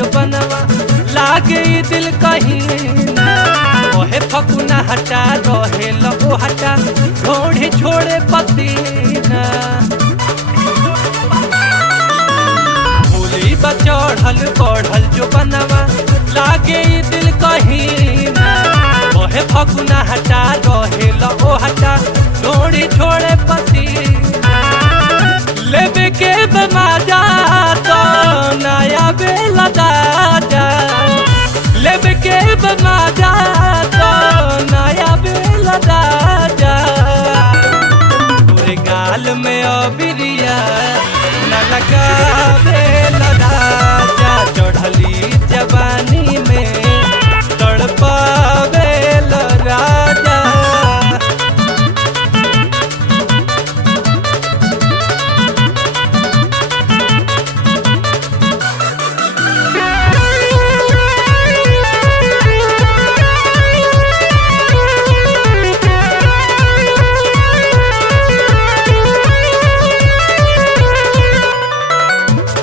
जो बनवा लागे दिल कहीं ओहे फकुना हटा रहे लगो हटा ढोढ़ी छोड़े पसीना भूली बचढ़ल बढ़ल जो बनवा लागे दिल कहीं ओहे फकुना हटा रहे लगो हटा ढोढ़ी छोड़े पसीना लेबे के बमाजा तो नया बेला दादा लेबे के बमाजा तो नया बेला दादा पूरे गाल में अबिरिया न लगा बेला दादा चढ़ली जवानी में तड़पा बेला राजा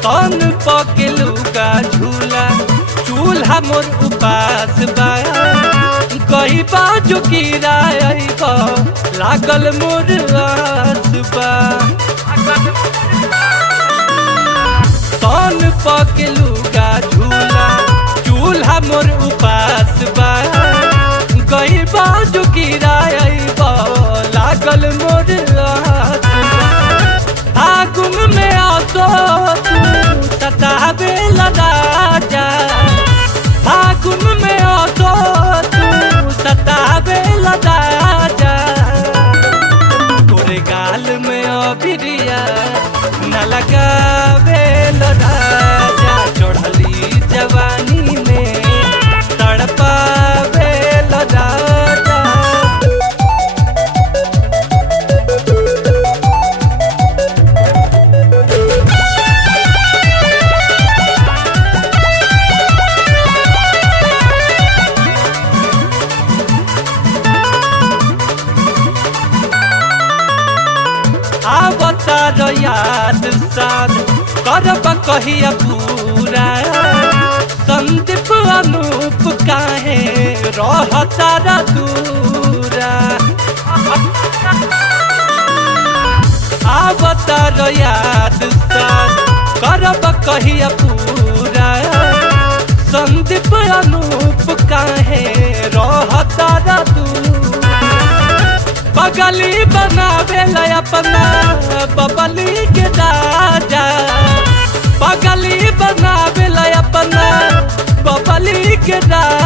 कौन पकेलू का झूला चूल्हा मोर उपास बा कही बाजू की राय लागल मोर आस बा कौन पकेलू का झूला चूल्हा मोर उपास बा कही बाजू की राय लागल मोर आस बा आगुन में आसो सतावे लगा आगुन में आसो सतावे लगा तोरे गाल में अबिरिया न लगावे लगा चढ़ली जवानी में तड़पावे लगा आवतार याद साद करब कहिया पूरा संदीप अनूप काहे रहतार दूरा आवतार याद साद करब कहिया पूरा संदीप अनूप काहे रहतार दूरा बगली बनावे अपना बबली के राजा बगली बनावे अपना बबली के राजा